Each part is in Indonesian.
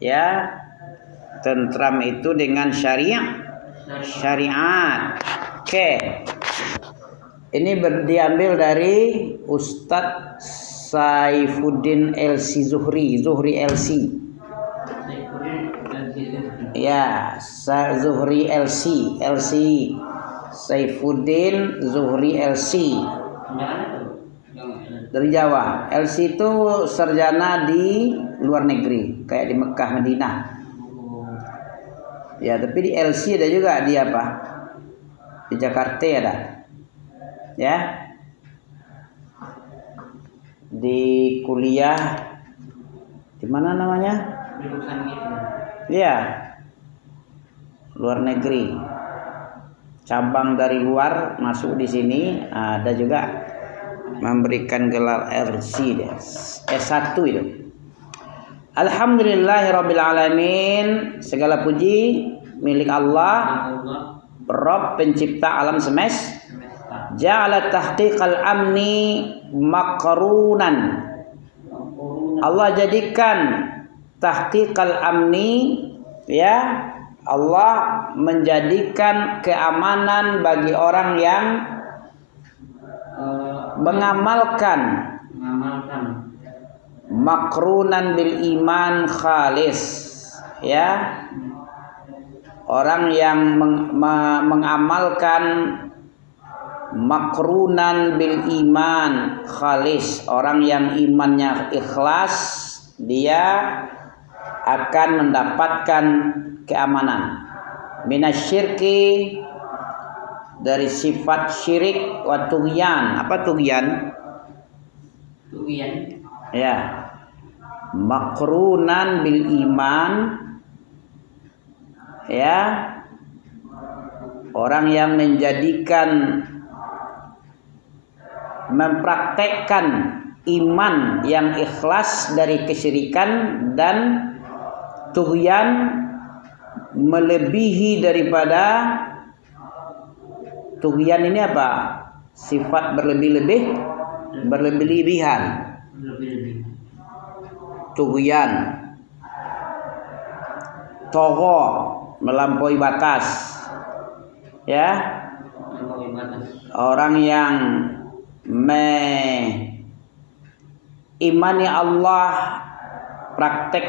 Ya, tentram itu dengan syariat. Oke. Ini diambil dari Ustadz Saifuddin LC Zuhri LC. Ya, Zuhri LC Saifuddin Zuhri LC dari Jawa. LC itu sarjana di luar negeri, kayak di Mekah, Madinah. Ya, tapi di LC ada juga di apa? Di Jakarta ada. Ya. Di kuliah di mana namanya? Ya. Luar negeri. Cabang dari luar masuk di sini, ada juga memberikan gelar RC dia. S1 itu. Alhamdulillahirabbil alamin, segala puji milik Allah, Rabb pencipta alam semesta. Ja'ala tahqiqal amni maqrunan. Allah jadikan tahqiqal amni, ya, Allah menjadikan keamanan bagi orang yang mengamalkan makrunan bil iman khalis, ya, orang yang mengamalkan makrunan bil iman khalis, orang yang imannya ikhlas, dia akan mendapatkan keamanan minasyirki, dari sifat syirik, wa tughyan. Apa tughyan? Ya, makrunan bil iman, ya, orang yang menjadikan, mempraktekkan iman yang ikhlas dari kesyirikan, dan tughyan melebihi daripada. Tughyan ini apa? Sifat berlebih-lebihan. Tughyan, togho, melampaui batas. Ya, orang yang imani Allah, praktek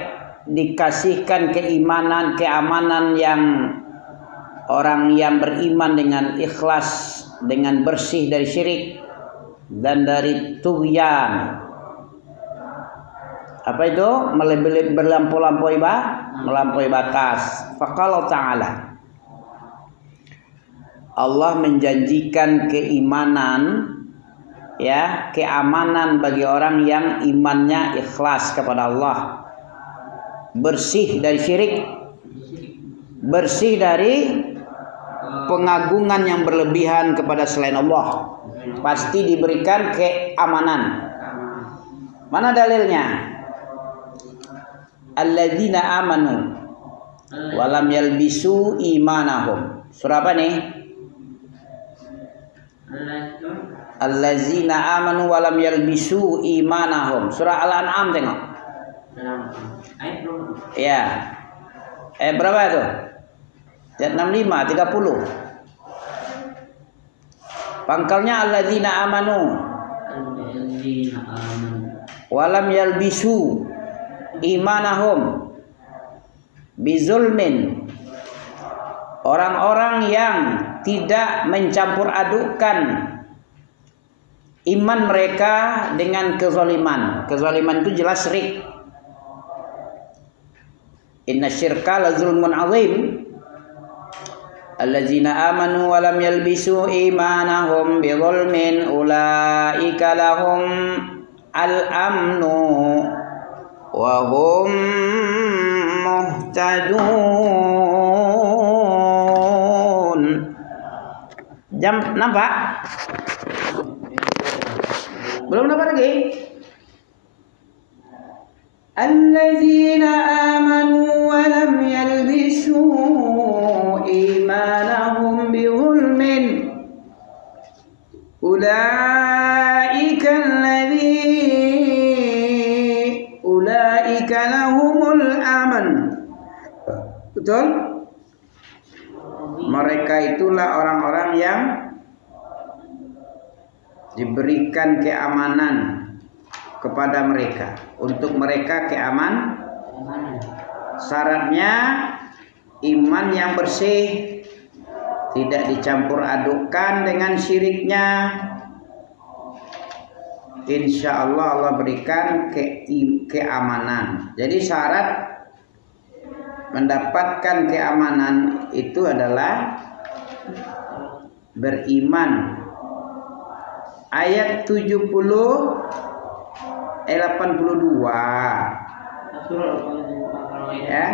dikasihkan keimanan, keamanan yang orang yang beriman dengan ikhlas, dengan bersih dari syirik dan dari tughyan. Apa itu? Melampaui batas. Faqala ta'ala, Allah menjanjikan keimanan, ya, keamanan bagi orang yang imannya ikhlas kepada Allah, bersih dari syirik, bersih dari pengagungan yang berlebihan kepada selain Allah, pasti diberikan keamanan. Mana dalilnya? Alladzina amanu walam yalbisu imanahum. Surah apa nih? Alladzina amanu walam yalbisu imanahum. Surah Al-An'am, tengok. Ya. Berapa itu? Ayat 65, 30. Pangkalnya alladzina amanu walam yalbisu imanahum bizulmin. Orang-orang yang tidak mencampur adukkan iman mereka dengan kezaliman. Kezaliman itu jelas syirik. Inna syirka la zulmun azim. Alladzina amanu wa lam yalbisu imanahum bizulmin ulaika lahum al-amnu wa hum muhtadun. Jam nampak? Belum nampak lagi? Alladzina amanu wa lam yalbisu imanahum bizulmin ulaika lahumul aman. Betul? Mereka itulah orang-orang yang diberikan keamanan kepada mereka. Untuk mereka keamanan. Syaratnya iman yang bersih, tidak dicampur adukkan dengan syiriknya. Insya Allah Allah berikan keamanan. Jadi syarat mendapatkan keamanan itu adalah beriman. Ayat 82 ya.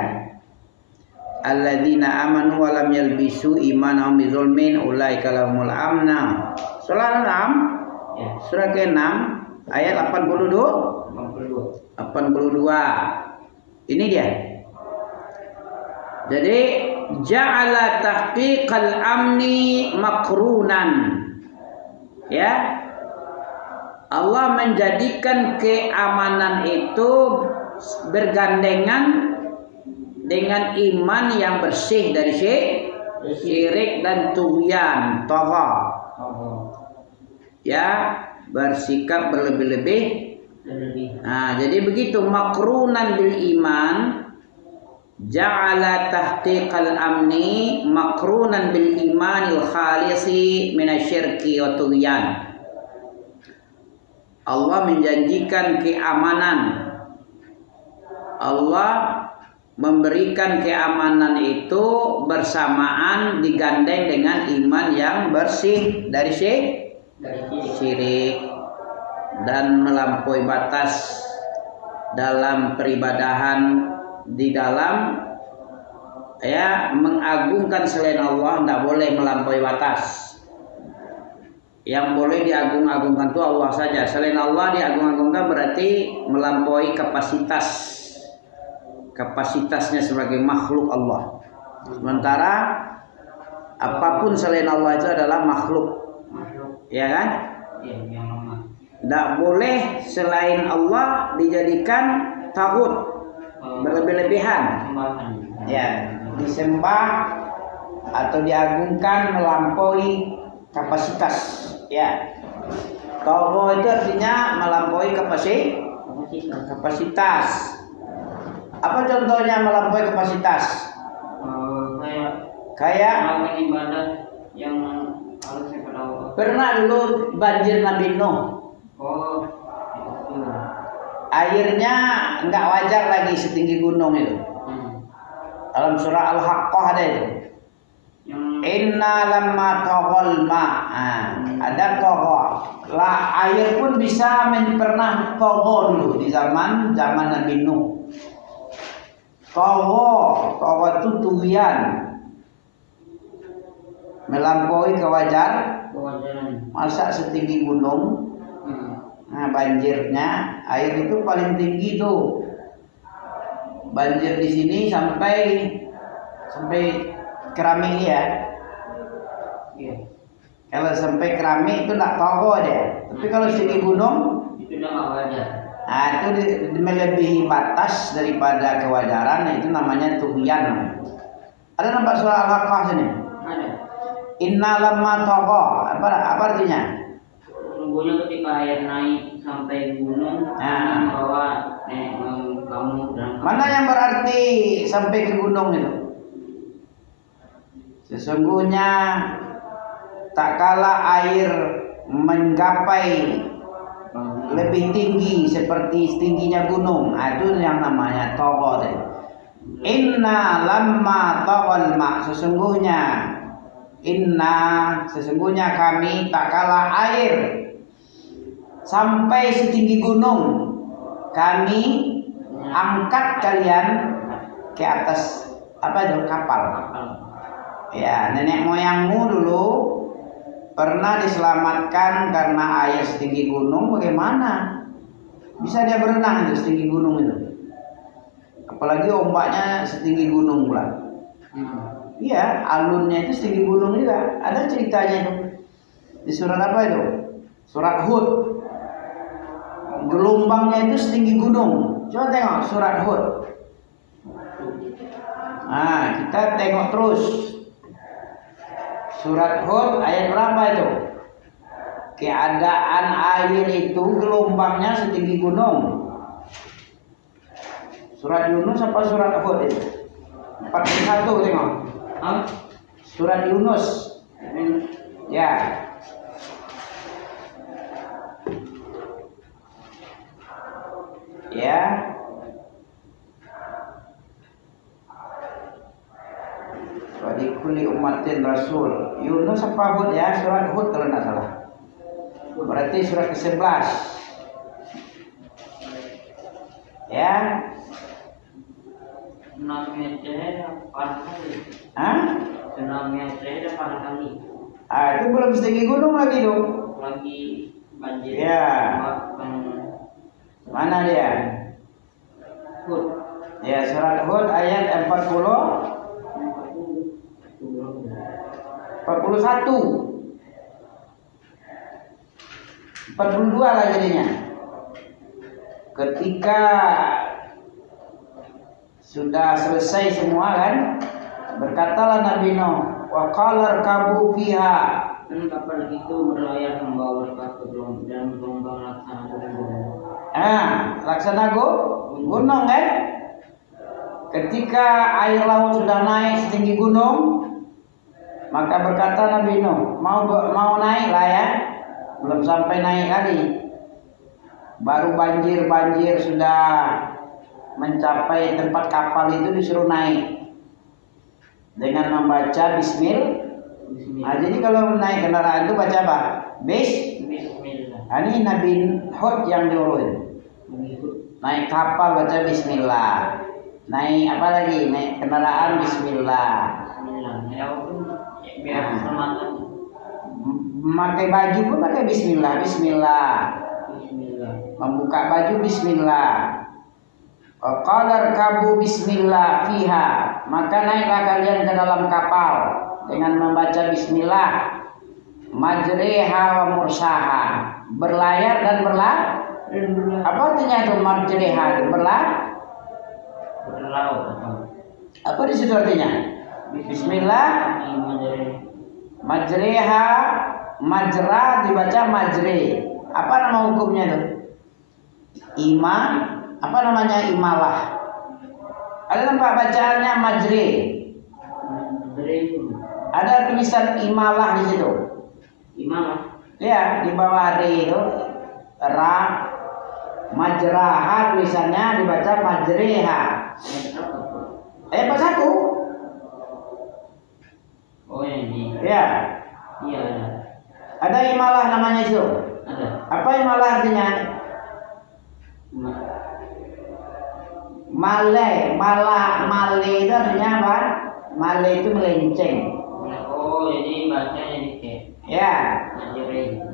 Alladzina amanu wa lam yalbisu imanahum bizulmin ulaika lahumul amna. Surah Al-An'am surah ke-6 ayat 82. Ini dia. Jadi ja'ala tahqiqal amni makrunan. Ya. Allah menjadikan keamanan itu bergandengan dengan iman yang bersih dari syirik dan tughyan, tagha. Ya, bersikap berlebih-lebih. Nah, jadi begitu makrunan bil iman, ja'ala tahqiqal amni makrunan bil imanil khalisi minasyirki wa tughyan. Allah menjanjikan keamanan. Allah memberikan keamanan itu bersamaan digandeng dengan iman yang bersih dari syirik dan melampaui batas dalam peribadahan, di dalam ya mengagungkan selain Allah. Tidak boleh melampaui batas. Yang boleh diagung-agungkan itu Allah saja. Selain Allah diagung-agungkan berarti melampaui kapasitasnya sebagai makhluk Allah. Sementara apapun selain Allah itu adalah makhluk. Ya kan? Tidak boleh selain Allah dijadikan taghut, berlebih-lebihan. Ya, disembah atau diagungkan melampaui kapasitas. Ya, togo itu artinya melampaui kapasitas. Apa contohnya melampaui kapasitas? Kayak ibadah yang harusnya pada Allah. Pernah dulu banjir Nabi Nuh. Airnya nggak wajar lagi setinggi gunung itu. Dalam surah Al-Haqqah ada itu. Inna lamma taghal ma. Ada tagha. Lah air pun bisa pernah tagha dulu di zaman Nabi Nuh. Tagha itu tughyan. Melampaui kewajaran. Masa setinggi gunung. Nah, banjirnya air itu paling tinggi tuh. Banjir di sini sampai keramik ya. Kalau sampai keramik itu tidak tahu deh. Tapi kalau setinggi gunung itu udah nggak wajar. Nah, itu melebihi batas daripada kewajaran. Itu namanya tughyan. Ada nampak surah Al-Haqqah sini? Ada. Inna lamma tagha. Apa artinya? Sungguhnya ketika air naik sampai gunung, membawa kamu dan mana yang berarti sampai ke gunung itu? Sesungguhnya tak kala air menggapai lebih tinggi seperti tingginya gunung, itu yang namanya tagha. Inna lamma taghal ma, sesungguhnya kami tak kala air sampai setinggi gunung, kami angkat kalian ke atas kapal. Ya, nenek moyangmu dulu pernah diselamatkan karena air setinggi gunung. Bagaimana bisa dia berenang itu setinggi gunung itu? Apalagi ombaknya setinggi gunung pula. Iya, alunnya itu setinggi gunung juga. Ada ceritanya itu di surat apa itu? Surat Hud. Gelombangnya itu setinggi gunung. Coba tengok surat Hud. Nah, kita tengok terus. Surat Hud ayat berapa itu? Keadaan air itu gelombangnya setinggi gunung. Surat Yunus apa surat Hud itu? 41 tengok. Surat Yunus. Ya. Ya. Wa di kulli ummatin rasul. Yunus apa Hud ya? Surat Hud kalau tidak salah. Berarti surat ke-11. Ya. Tsunami Aceh parah kali. Hah? Tsunami Aceh parah kali. Ah, itu belum setinggi gunung lagi dong. Lagi banjir. Ya. Mana dia? Hud. Ya, surat Hud ayat 41. 42 lah jadinya. Ketika sudah selesai semua kan, berkatalah Nabi Nuh, wa qala rkabu fiha. Dan kapal itu berlayar membawa mereka ke dan gelombang laksana gunung. Laksana gunung kan? Ketika air laut sudah naik setinggi gunung, maka berkata Nabi Nuh, mau naik lah ya. Belum sampai naik kali. Baru banjir sudah mencapai tempat kapal itu disuruh naik dengan membaca Bismillah. Nah, jadi kalau naik kendaraan itu baca apa? Bismillah. Ini Nabi Hud yang diurut. Naik kapal baca Bismillah. Naik apa lagi? Naik kendaraan Bismillah. Ya biar semangat. Memakai baju pun pakai Bismillah. Membuka baju Bismillah. Qala rkabu Bismillah fiha. Maka naiklah kalian ke dalam kapal dengan membaca Bismillah. Majriha wa mursaha. Berlayar dan apa artinya itu majriha? Berlaut. Apa di situ artinya? Bismillah. Majriha, majra dibaca majri. Apa nama hukumnya itu? Apa namanya imalah? Ada tempat bacaannya majri. Ada tulisan imalah di situ. Imalah. Ya, di bawah hari itu ra majraha tulisannya dibaca majriha. Apa satu? Oh ini. Ya. Iya ada. Ada imalah namanya itu. Ada. Apa imalah artinya? Male itu artinya apa? Male itu melenceng. Oh jadi bacanya jadi E. Ya.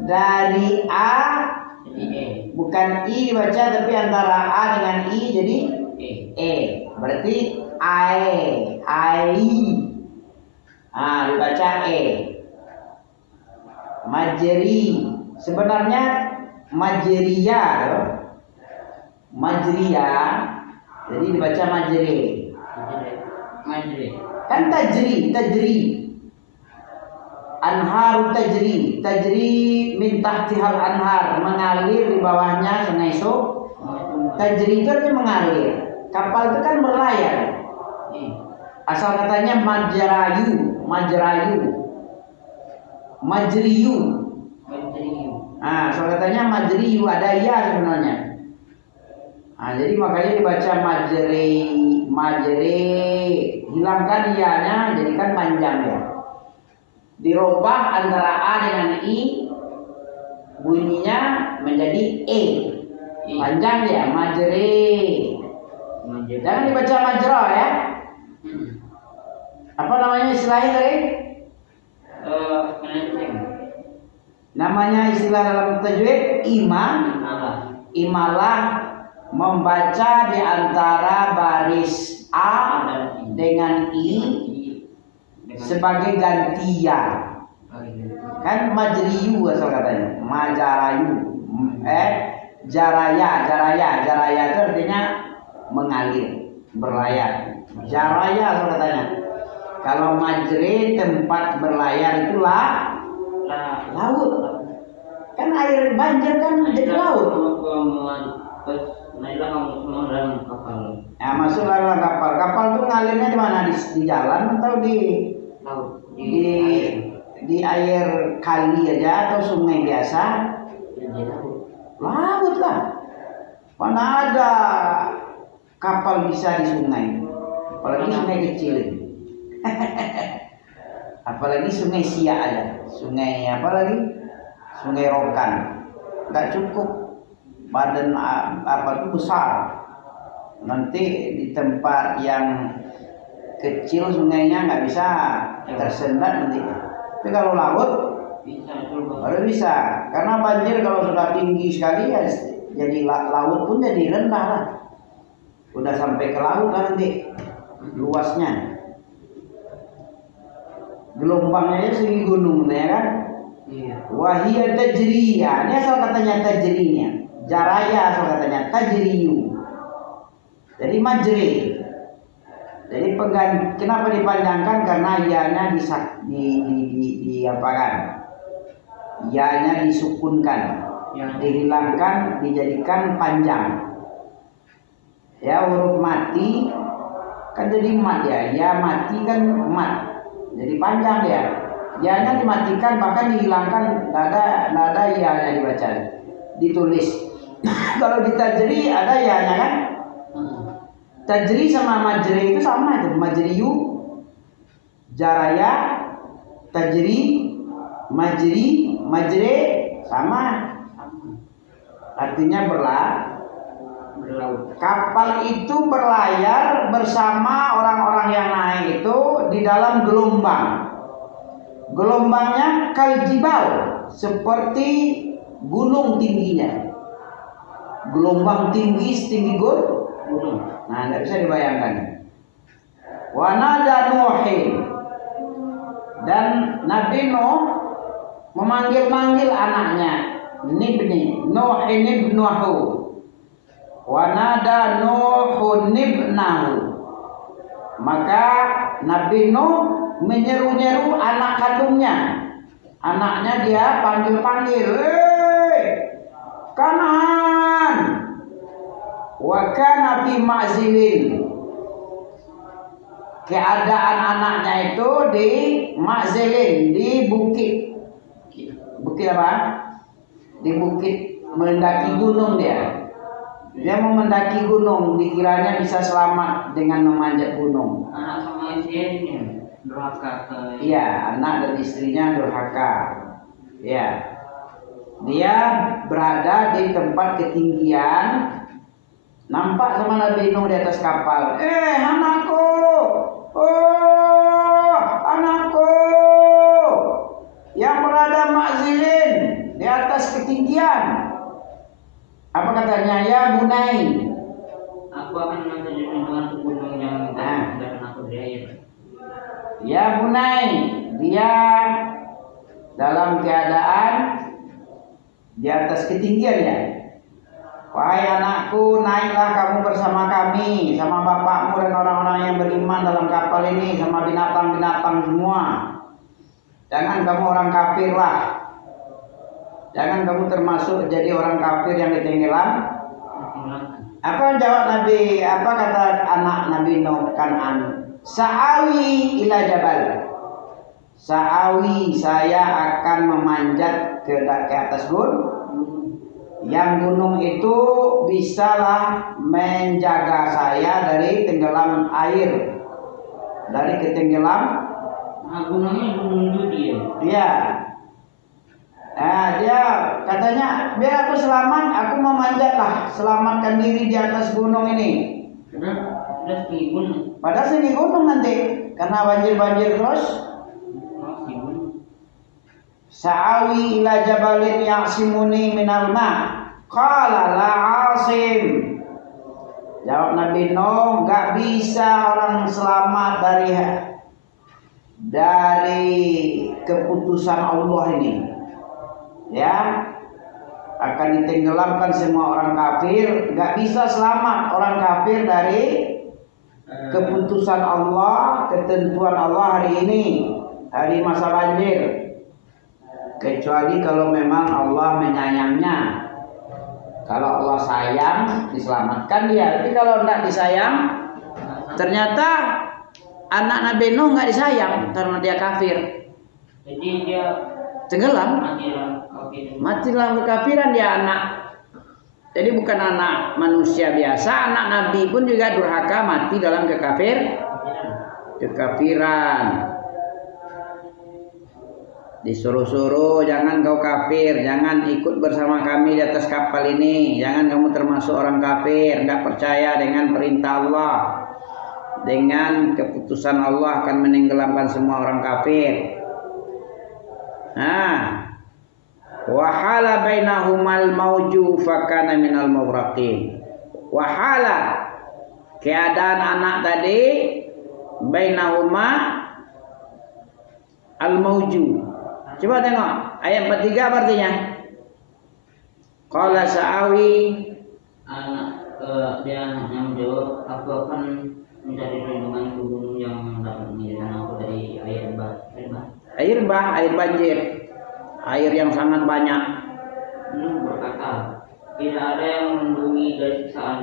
Dari A Jadi E. bukan I dibaca tapi antara A dengan I jadi E. Berarti ai. Dibaca E. Majri. Sebenarnya majriya. Majriya. Jadi dibaca majri. Kan tajri. Anhar tajri min tahtihal anhar, mengalir di bawahnya sungai Tajri itu artinya mengalir. Kapal itu kan berlayar. Asal katanya majriyu. Asal katanya majriyu, ada ya sebenarnya. Jadi makanya dibaca majri, hilangkan ianya, jadikan panjang ya. Dirubah antara A dengan I, bunyinya menjadi E. Panjang ya, majri. Jangan dibaca majra ya. Apa namanya istilahnya tadi? Namanya istilah dalam tajwid imalah, membaca di antara baris A dengan I sebagai gantian. Kan majriyu asal katanya, majarayu. Jaraya itu artinya mengalir, berlayar. Jaraya katanya. Kalau majre tempat berlayar itulah laut. Kan air banjir kan jadi laut. Nah, masuklah dalam kapal. Kapal tuh ngalirnya di mana? Di jalan atau di laut? Di air kali aja atau sungai biasa? Laut lah. Mana ada kapal bisa di sungai? Apalagi sungai kecil ini. Apalagi sungai Siak aja. Sungai apa lagi? Sungai Rokan. Nggak cukup. Badan apa itu besar. Nanti di tempat yang kecil sungainya nggak bisa tersendat nanti. Tapi kalau laut baru bisa. Karena banjir kalau sudah tinggi sekali ya jadi laut pun jadi rendah lah. Udah sampai ke laut lah nanti luasnya. Gelombangnya segi gunung ya kan? Wahia tajriya. Ini asal katanya tajrinya. Jaraya asal katanya tajriyu. Jadi majri. Jadi kenapa dipanjangkan? Karena ianya di apa kan? Ianya disukunkan, dihilangkan, dijadikan panjang. Ya huruf mati kan jadi mat ya. Ya mati kan mat. Jadi panjang ya. Ianya dimatikan bahkan dihilangkan, nada ianya dibaca, ditulis. Kalau di tajri ada ianya kan? Tajri sama majri itu sama itu. Majriyu, jaraya, tajri, majri, majre sama. Artinya berlaut. Kapal itu berlayar bersama orang-orang yang naik itu di dalam gelombang. Gelombangnya kaljibal, seperti gunung tingginya. Gelombang tinggi setinggi gunung. Nah, tidak bisa dibayangkan. Wa nada Nuhin, dan Nabi Nuh memanggil-manggil anaknya, Nibni, Nuhin ibnahu. Wa nada Nuhun ibnahu. Maka Nabi Nuh menyeru-nyeru anak kandungnya. Anaknya dia panggil-panggil, Kanaan. Wa kana fi ma'zilin. Keadaan anaknya itu di ma'zilin, di bukit. Bukit apa? Di bukit, mendaki gunung dia. Dia mau mendaki gunung, dikiranya bisa selamat dengan memanjat gunung. Anak sama istrinya durhaka ke. Iya, anak dan istrinya durhaka. Ya. Dia berada di tempat ketinggian. Nampak sama Nabi Nuh di atas kapal. Anakku. Oh, anakku. Yang berada ma'zilin, di atas ketinggian. Apa katanya? Ya bunai. Aku akan menunjukkan gunung yang dan aku di air. Ya bunai. Dia dalam keadaan di atas ketinggian ya. Wahai anakku, naiklah kamu bersama kami, sama bapakmu dan orang-orang yang beriman dalam kapal ini, sama binatang-binatang semua. Jangan kamu orang kafir lah. Jangan kamu termasuk jadi orang kafir yang ditenggelam. Apa jawab Nabi? Apa kata anak Nabi Nuh Kan'an? Sa'awi ila jabal. Sa'awi, saya akan memanjat ke atas gunung. Yang gunung itu bisalah menjaga saya dari tenggelam air, dari ketenggelam. Nah, gunungnya gunung Judi ya? Iya. Nah, dia katanya biar aku selamat, aku memanjatlah, selamatkan diri di atas gunung ini. Sudah setinggi gunung. Padahal sini gunung nanti, karena banjir terus. Sa'awi ila jabalin ya'simuni minal ma' qala la 'asim. Jawab Nabi Nuh, enggak bisa orang selamat dari keputusan Allah ini. Ya. akan ditenggelamkan semua orang kafir. Nggak bisa selamat orang kafir dari keputusan Allah, ketentuan Allah hari ini, hari masa banjir, kecuali kalau memang Allah menyayangnya. Kalau Allah sayang, diselamatkan dia. Tapi kalau tidak disayang, ternyata anak Nabi Nuh nggak disayang karena dia kafir. Jadi dia tenggelam, mati dalam kekafiran dia anak. Jadi bukan anak manusia biasa, anak Nabi pun juga durhaka mati dalam kekafiran. Disuruh-suruh, jangan kau kafir, jangan ikut bersama kami di atas kapal ini, jangan kamu termasuk orang kafir, tidak percaya dengan perintah Allah, dengan keputusan Allah akan menenggelamkan semua orang kafir. Nah, wahala bainahumal mauju fakana minal mughraqin. Wahala, keadaan anak tadi, bainahuma al mauju. Coba tengok ayat 43 artinya. Qala Sa'awi, dia anaknya menjawab, aku akan mencari perlindungan ke gunung yang dapat menyelamatkan aku dari air banjir, air yang sangat banyak. Berkata, tidak ada yang melindungi dari siksaan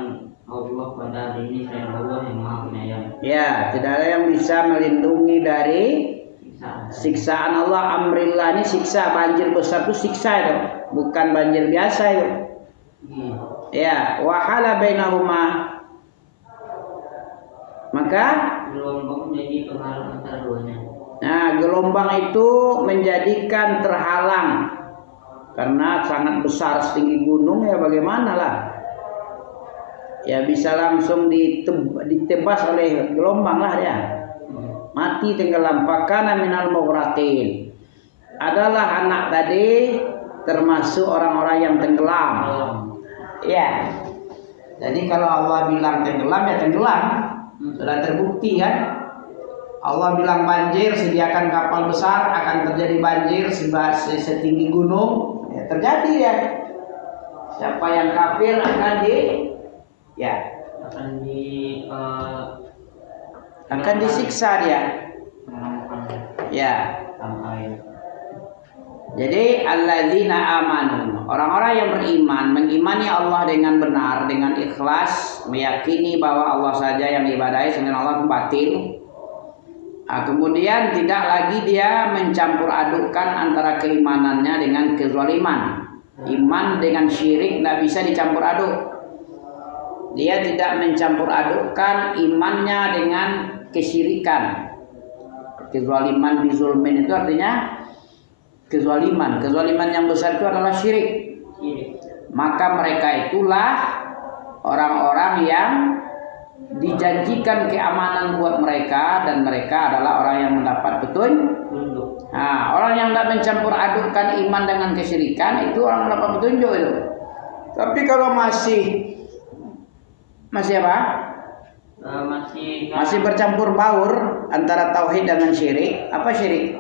Allah pada hari ini selain Allah yang Maha Penyayang. Ya, tidak ada yang bisa melindungi dari siksaan Allah. Amrillah ini siksa, banjir besar itu siksa itu, bukan banjir biasa itu. Ya, wahala bainahuma, maka gelombang menjadi penghalang antara duanya. Nah, gelombang itu menjadikan terhalang karena sangat besar, setinggi gunung, ya bagaimana lah, ya bisa langsung ditebas oleh gelombang lah ya. Mati tenggelam. Fakana minal mughraqin, adalah anak tadi termasuk orang-orang yang tenggelam. Ya. Jadi kalau Allah bilang tenggelam, ya tenggelam. Sudah terbukti kan? Allah bilang banjir, sediakan kapal besar, akan terjadi banjir setinggi gunung, ya terjadi ya. Siapa yang kafir akan akan disiksa dia. Ya. Jadi alladzina amanu, orang-orang yang beriman, mengimani Allah dengan benar, dengan ikhlas, meyakini bahwa Allah saja yang diibadahi, selain Allah itu batil. Nah, kemudian tidak lagi dia mencampur adukkan antara keimanannya dengan kezaliman. Iman dengan syirik tidak bisa dicampur aduk. Dia tidak mencampur adukkan imannya dengan kesyirikan. Kezaliman bizulmin itu artinya kezaliman. Kezaliman yang besar itu adalah syirik. Maka mereka itulah orang-orang yang dijanjikan keamanan buat mereka, dan mereka adalah orang yang mendapat petunjuk. Nah, orang yang tidak mencampur adukkan iman dengan kesyirikan itu orang mendapat petunjuk itu. Tapi kalau masih apa? Masih bercampur baur antara tauhid dengan syirik. Apa syirik?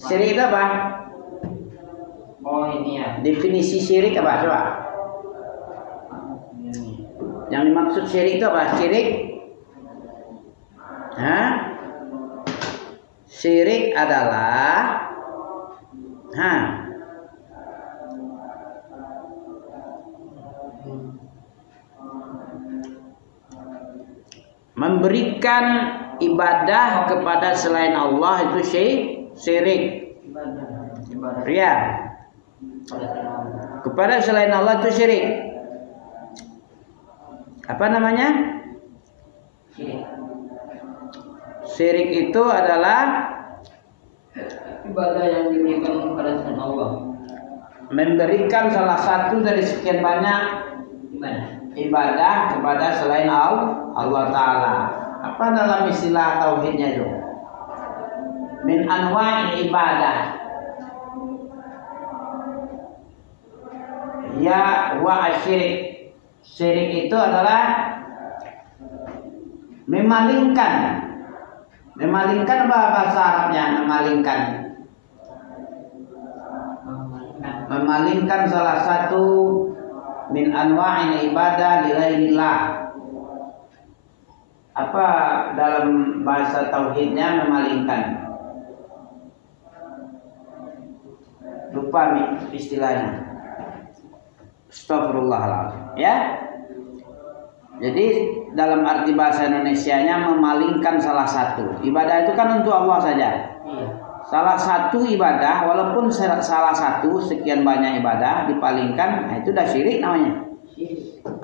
Syirik itu apa? Oh ini ya. Definisi syirik apa? Coba. Yang dimaksud syirik itu apa? Syirik? Syirik adalah memberikan ibadah kepada selain Allah, itu syirik. Ya. Kepada selain Allah itu syirik. Apa namanya? Syirik itu adalah ibadah yang diberikan kepada selain Allah. Memberikan salah satu dari sekian banyak ibadah kepada selain Allah Ta'ala. Apa dalam istilah tauhidnya itu? Min anwa'il ibadah. Ya wa asyirik. Syirik itu adalah memalingkan. Memalingkan apa bahasa Arabnya? Memalingkan. memalingkan salah satu min anwa'il ibadah li ghairillah. Apa dalam bahasa tauhidnya memalingkan? Lupa istilahnya. Astagfirullahaladzim. Ya. Jadi dalam arti bahasa Indonesianya memalingkan salah satu. Ibadah itu kan untuk Allah saja. Salah satu ibadah, walaupun salah satu sekian banyak ibadah dipalingkan, nah itu dah syirik namanya.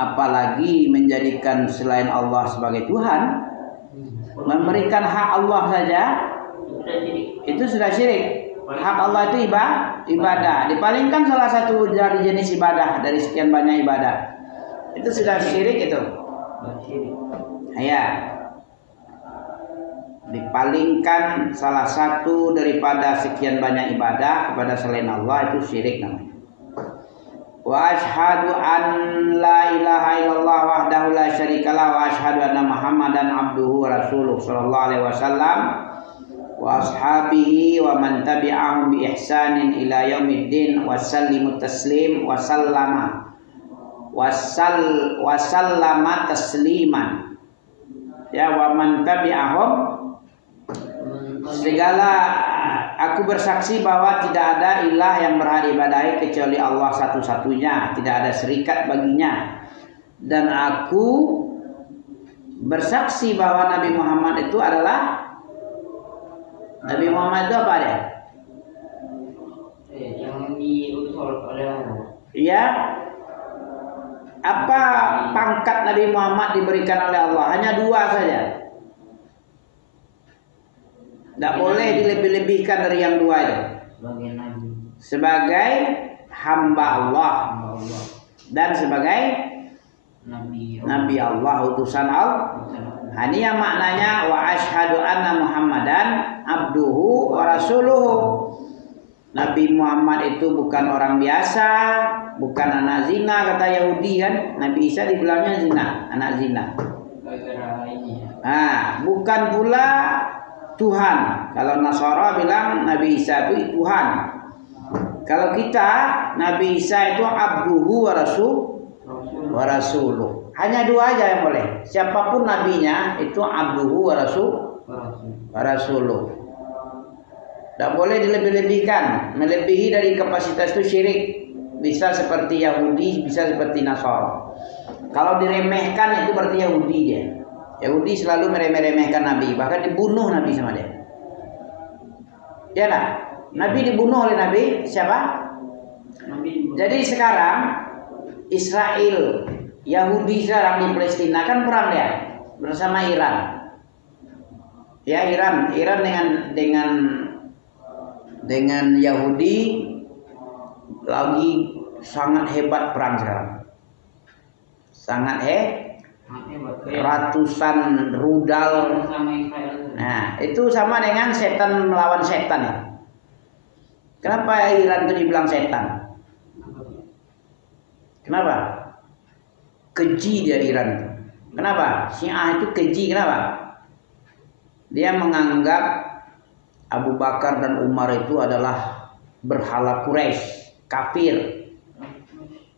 Apalagi menjadikan selain Allah sebagai Tuhan, memberikan hak Allah saja, itu sudah syirik. Hak Allah itu ibadah. Dipalingkan salah satu dari jenis ibadah dari sekian banyak ibadah, itu sudah syirik itu. Ya. Dipalingkan salah satu daripada sekian banyak ibadah kepada selain Allah, itu syirik namanya. Wa asyhadu an la ilaha illallah wahdahu la syarikalah wa asyhadu anna Muhammadan abduhu wa rasuluh sallallahu alaihi wasallam wa ashabihi wa man tabi'ahum bi ihsanin ila yaumiddin wa sallimu taslim wa sallama tasliman. Ya, wa man tabi'ahum, segala aku bersaksi bahwa tidak ada ilah yang berhak diibadahi kecuali Allah satu-satunya, tidak ada serikat baginya. Dan aku bersaksi bahwa Nabi Muhammad itu adalah Nabi Muhammad itu apa dia? Yang diutus oleh Allah. Ya. Apa pangkat Nabi Muhammad diberikan oleh Allah? Hanya 2 saja. Tidak boleh dilebih-lebihkan dari yang 2 itu. Sebagai hamba Allah dan sebagai Nabi Allah, utusan Allah. Ini yang maknanya wa asyhadu anna Muhammadan abduhu wa rasuluhu. Nabi Muhammad itu bukan orang biasa, bukan anak zina kata Yahudi kan. Nabi Isa dibilangnya zina, anak zina. Bukan pula Tuhan. Kalau Nasara bilang Nabi Isa itu Tuhan. Kalau kita, Nabi Isa itu abduhu wa rasuluh. Hanya 2 aja yang boleh. Siapapun nabinya itu abduhu wa rasuluh. Tidak boleh dilebih-lebihkan. Melebihi dari kapasitas itu syirik. Bisa seperti Yahudi, bisa seperti Nasara. Kalau diremehkan itu berarti Yahudi dia. Yahudi selalu meremeh-remehkan Nabi, bahkan dibunuh Nabi sama dia. Ya lah, Nabi dibunuh oleh Nabi siapa? Jadi sekarang Israel, Yahudi sekarang di Palestina kan perang dia bersama Iran. Ya, Iran dengan Yahudi lagi sangat hebat perang sekarang. Sangat ratusan rudal. Nah, itu sama dengan setan melawan setan ya. Kenapa Iran itu dibilang setan? Kenapa? Keji dia Iran itu. Kenapa? Syiah itu keji, kenapa? Dia menganggap Abu Bakar dan Umar itu adalah berhala Quraisy, kafir.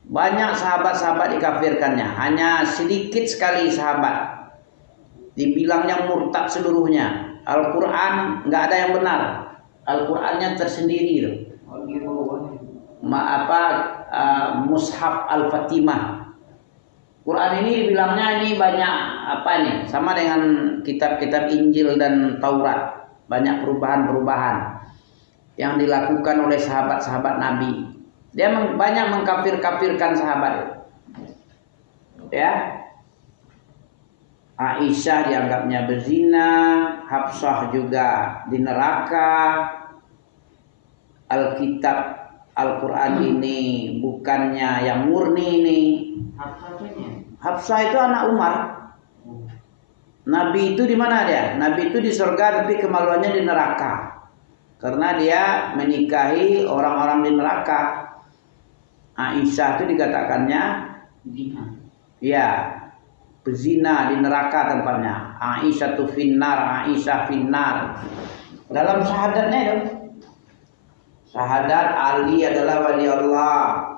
Banyak sahabat-sahabat dikafirkannya, hanya sedikit sekali sahabat dibilangnya murtad seluruhnya. Al-Quran nggak ada yang benar, Al-Qurannya tersendiri loh. Mushaf Al-Fatimah. Quran ini dibilangnya ini banyak sama dengan kitab-kitab Injil dan Taurat. Banyak perubahan-perubahan yang dilakukan oleh sahabat-sahabat Nabi. Dia banyak mengkafir-kafirkan sahabat. Ya. Aisyah dianggapnya berzina, Hafsah juga di neraka. Alkitab Al-Quran ini bukannya yang murni ini. Hafsah itu anak Umar. Nabi itu di mana dia? Nabi itu di surga tapi kemaluannya di neraka. Karena dia menikahi orang-orang di neraka. Aisyah itu dikatakannya ya, bezina di neraka tempatnya. Aisyah tu finnar, Aisyah finnar. Dalam syahadatnya itu Syahadat Ali adalah wali Allah,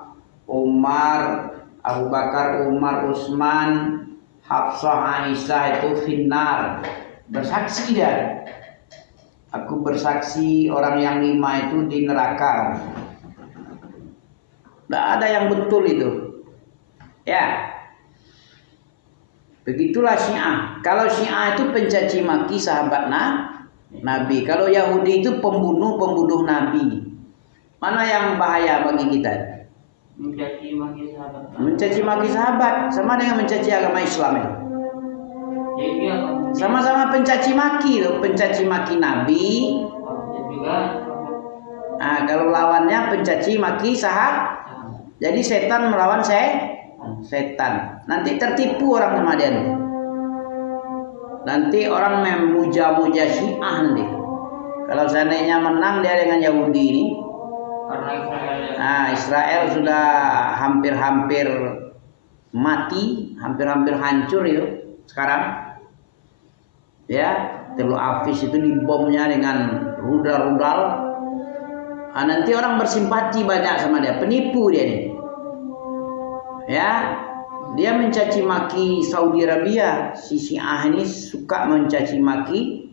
Umar, Abu Bakar, Umar, Utsman, Hafsah, Aisyah itu finnar. Bersaksi dia. Aku bersaksi orang yang 5 itu di neraka. Tidak ada yang betul itu. Ya. Begitulah Syiah. Kalau Syiah itu pencaci maki sahabat Nabi. Kalau Yahudi itu pembunuh Nabi. Mana yang bahaya bagi kita? Mencaci maki sahabat. Mencaci maki sahabat sama dengan mencaci agama Islam itu. Jadi Sama-sama pencaci maki loh, pencaci maki Nabi. juga. Nah, kalau lawannya pencaci maki sahabat. Jadi setan melawan setan. Nanti tertipu orang sama dia nanti. Nanti orang memuja-muja Syiah nanti. Kalau seandainya menang dia dengan Yahudi ini. Karena Nah, Israel sudah hampir-hampir mati, hampir-hampir hancur itu sekarang. Ya, Tel Aviv itu dibomnya dengan rudal-rudal. Nah, nanti orang bersimpati banyak sama dia, penipu dia nih. Ya, dia mencaci maki Saudi Arabia. Si Syiah ini suka mencaci maki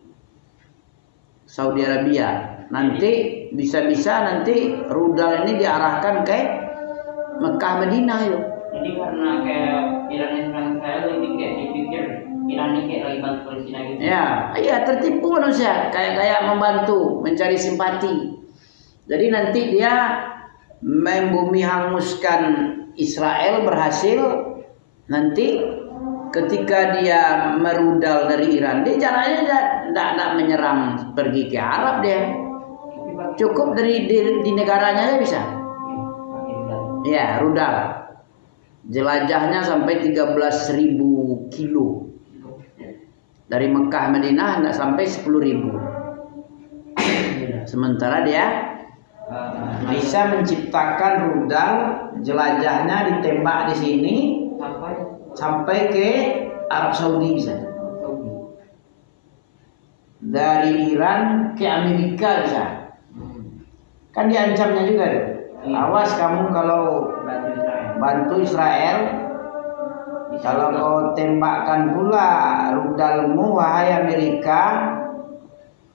Saudi Arabia. Nanti bisa-bisa nanti rudal ini diarahkan ke Mekah Madinah itu. Jadi karena kayak Iran yang Israel ini kayak dipikir Iran ini kayak lagi bantu Palestina gitu. Ya, tertipu manusia, kayak membantu, mencari simpati. Jadi nanti dia membumi hanguskan Israel berhasil. Nanti ketika dia merudal dari Iran, dia caranya tidak menyerang pergi ke Arab dia. Cukup di negaranya aja bisa. Ya, rudal. Jelajahnya sampai 13.000 kilo. Dari Mekah Madinah tidak sampai 10.000. Sementara dia bisa menciptakan rudal, jelajahnya ditembak di sini sampai ke Arab Saudi bisa. Dari Iran ke Amerika bisa. Kan diancamnya juga tuh. Awas kamu kalau bantu Israel, kalau kau tembakkan pula rudalmu wahai Amerika,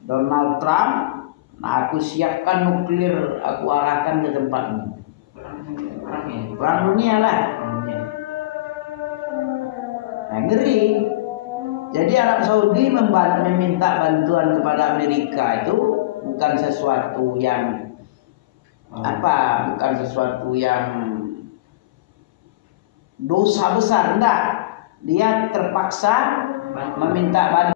Donald Trump, nah aku siapkan nuklir, aku arahkan ke tempatmu. Perang dunia lah. Nah, ngeri. Jadi Arab Saudi meminta bantuan kepada Amerika itu bukan sesuatu yang bukan sesuatu yang dosa besar, enggak. Dia terpaksa meminta bantuan.